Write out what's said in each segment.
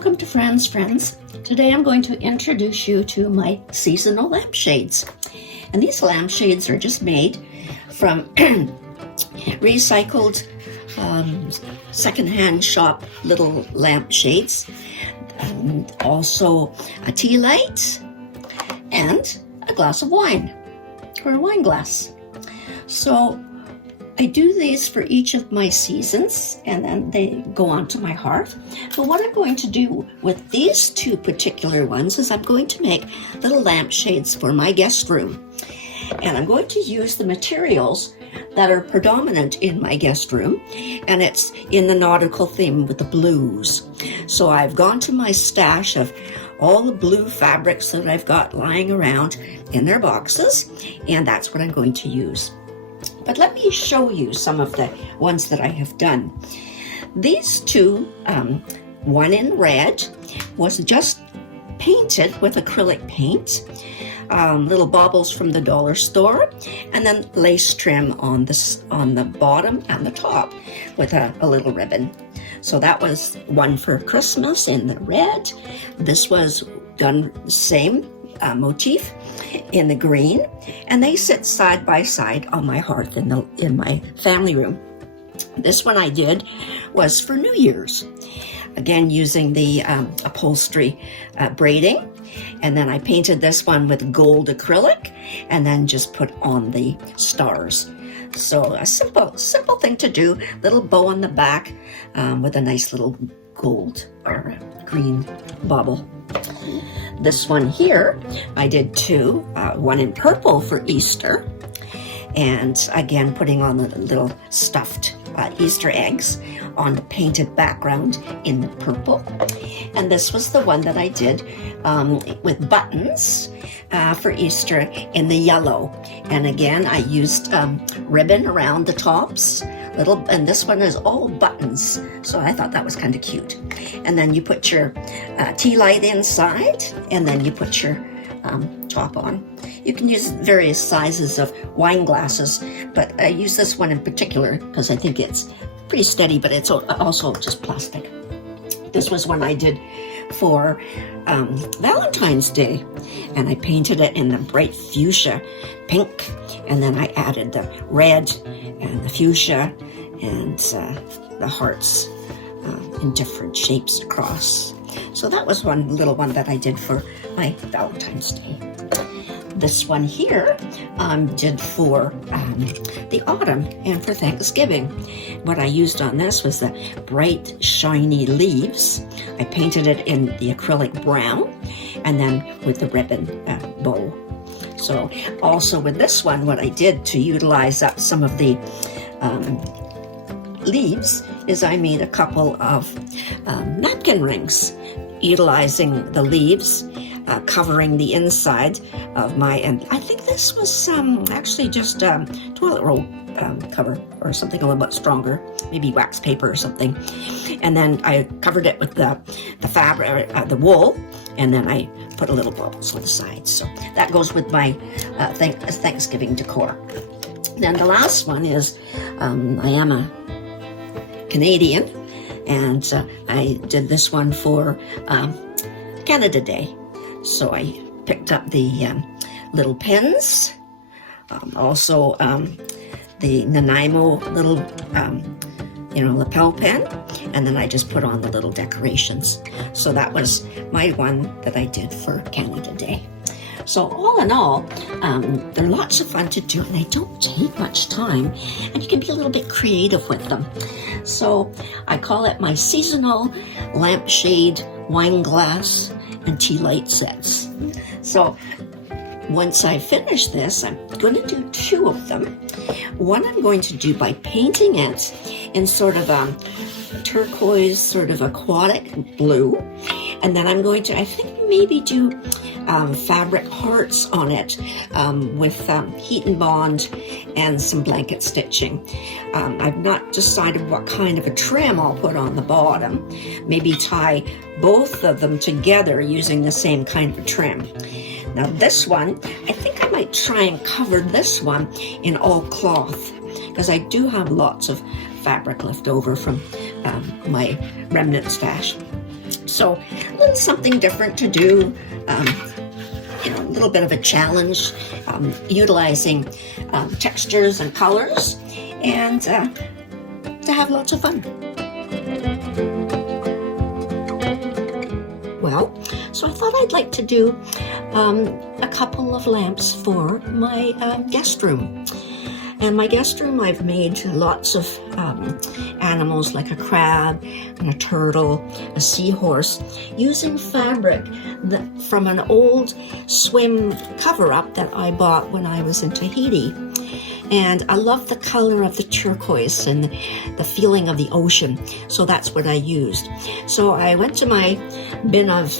welcome to Fran's Friends. Today I'm going to introduce you to my seasonal lampshades. And these lampshades are just made from recycled secondhand shop little lampshades. Also a tea light and a glass of wine, or a wine glass. So I do these for each of my seasons, and then they go onto my hearth. But what I'm going to do with these two particular ones is I'm going to make little lampshades for my guest room. And I'm going to use the materials that are predominant in my guest room, and it's in the nautical theme with the blues. So I've gone to my stash of all the blue fabrics that I've got lying around in their boxes, and that's what I'm going to use. But let me show you some of the ones that I have done. These two, one in red, was just painted with acrylic paint, little bobbles from the dollar store, and then lace trim on the bottom and the top with a little ribbon. So that was one for Christmas in the red. This was done the same motif in the green, and they sit side by side on my hearth in my family room. This one I did was for New Year's, again using the upholstery braiding, and then I painted this one with gold acrylic and then just put on the stars. So a simple thing to do, little bow on the back with a nice little gold or green bauble. This one here, I did two, one in purple for Easter, and again putting on the little stuffed Easter eggs on the painted background in the purple. And this was the one that I did with buttons for Easter in the yellow. And again, I used ribbon around the tops, and this one is all buttons. So I thought that was kind of cute. And then you put your tea light inside, and then you put your top on. You can use various sizes of wine glasses, but I use this one in particular because I think it's pretty steady, but it's also just plastic. This was one I did for Valentine's Day, and I painted it in the bright fuchsia pink, and then I added the red and the fuchsia and the hearts in different shapes across. So that was one little one that I did for my Valentine's Day. This one here did for the autumn and for Thanksgiving. What I used on this was the bright, shiny leaves. I painted it in the acrylic brown, and then with the ribbon bow. So also with this one, what I did to utilize up some of the leaves is I made a couple of napkin rings, utilizing the leaves, covering the inside of and I think this was actually just toilet roll cover or something a little bit stronger, maybe wax paper or something. And then I covered it with the fabric, the wool, and then I put a little bobbles on the sides. So that goes with my Thanksgiving decor. Then the last one is I am a Canadian, and I did this one for Canada Day. So I picked up the little pins, also the Nanaimo little lapel pin, and then I just put on the little decorations. So that was my one that I did for Canada Day. So all in all, they're lots of fun to do, and they don't take much time, and you can be a little bit creative with them. So I call it my seasonal lampshade, wine glass, and tea light sets. So once I finish this, I'm going to do two of them. One I'm going to do by painting it in sort of a turquoise, sort of aquatic blue, and then I'm going to, I think, maybe do fabric hearts on it with heat and bond and some blanket stitching. I've not decided what kind of a trim I'll put on the bottom. Maybe tie both of them together using the same kind of a trim. Now this one, I think I might try and cover this one in all cloth, because I do have lots of fabric left over from my remnant stash. So a little something different to do, a little bit of a challenge, utilizing textures and colors, and to have lots of fun. Well, so I thought I'd like to do a couple of lamps for my guest room. And my guest room, I've made lots of animals like a crab and a turtle, a seahorse, using fabric from an old swim cover-up that I bought when I was in Tahiti. And I love the color of the turquoise and the feeling of the ocean. So that's what I used. So I went to my bin of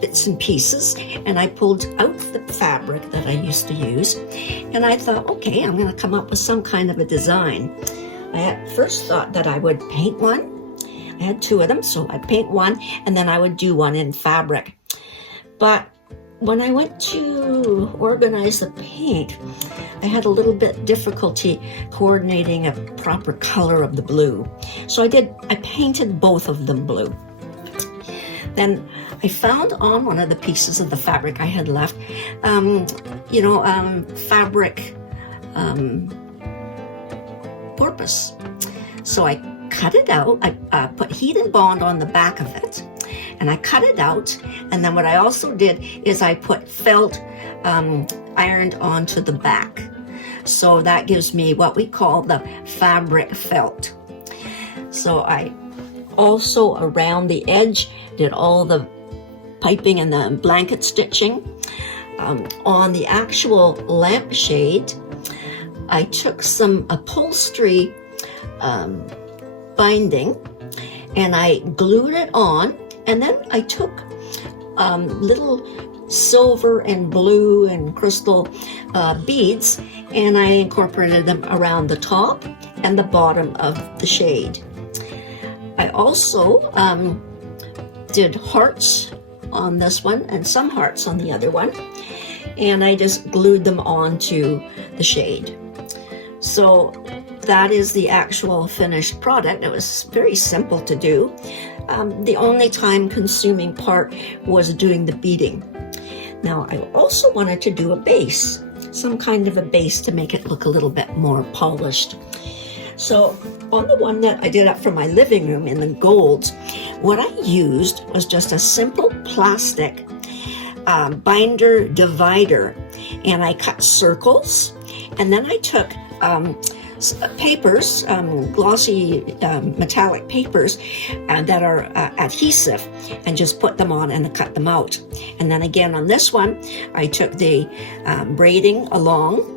bits and pieces and I pulled out the fabric that I used to use. And I thought, okay, I'm going to come up with some kind of a design. I at first thought that I would paint one. I had two of them, so I'd paint one and then I would do one in fabric. But when I went to organize the paint, I had a little bit difficulty coordinating a proper color of the blue. So I painted both of them blue. Then I found on one of the pieces of the fabric I had left, fabric porpoise. So I cut it out. I put heat and bond on the back of it, and I cut it out. And then what I also did is I put felt ironed onto the back. So that gives me what we call the fabric felt. So I also around the edge did all the piping and the blanket stitching. On the actual lampshade, I took some upholstery binding and I glued it on, and then I took little silver and blue and crystal beads, and I incorporated them around the top and the bottom of the shade. I also did hearts on this one and some hearts on the other one, and I just glued them onto the shade. So that is the actual finished product. It was very simple to do. The only time-consuming part was doing the beading. Now, I also wanted to do a base, some kind of a base to make it look a little bit more polished. So on the one that I did up for my living room in the golds, what I used was just a simple plastic binder divider, and I cut circles, and then I took papers, glossy metallic papers that are adhesive, and just put them on and cut them out. And then again on this one, I took the braiding along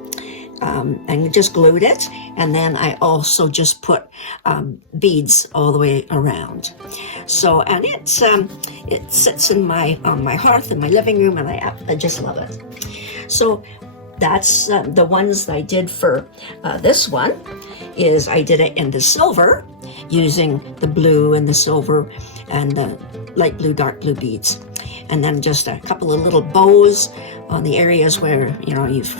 and just glued it, and then I also just put beads all the way around. So, and it sits in on my hearth in my living room, and I just love it. So that's the ones I did for this one. Is I did it in the silver using the blue and the silver and the light blue, dark blue beads, and then just a couple of little bows on the areas where you've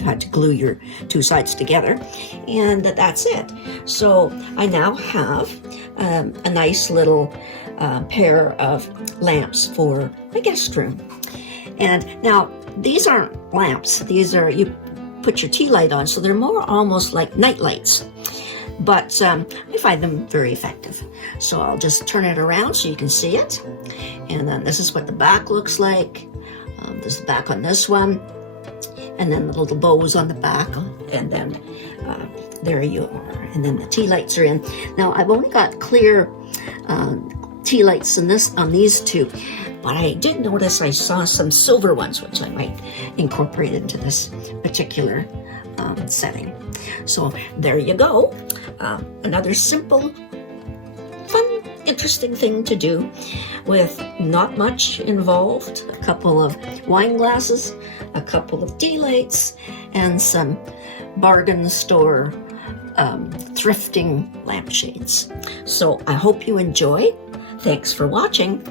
had to glue your two sides together, and that's it. So I now have a nice little pair of lamps for my guest room. And now these aren't lamps. These are, you put your tea light on, so they're more almost like night lights. But I find them very effective. So I'll just turn it around so you can see it. And then this is what the back looks like. There's the back on this one. And then the little bows on the back. And then there you are. And then the tea lights are in. Now I've only got clear tea lights on these two. But I did notice I saw some silver ones, which I might incorporate into this particular setting. So there you go. Another simple, fun, interesting thing to do with not much involved. A couple of wine glasses, a couple of tea lights, and some bargain store thrifting lampshades. So I hope you enjoy. Thanks for watching.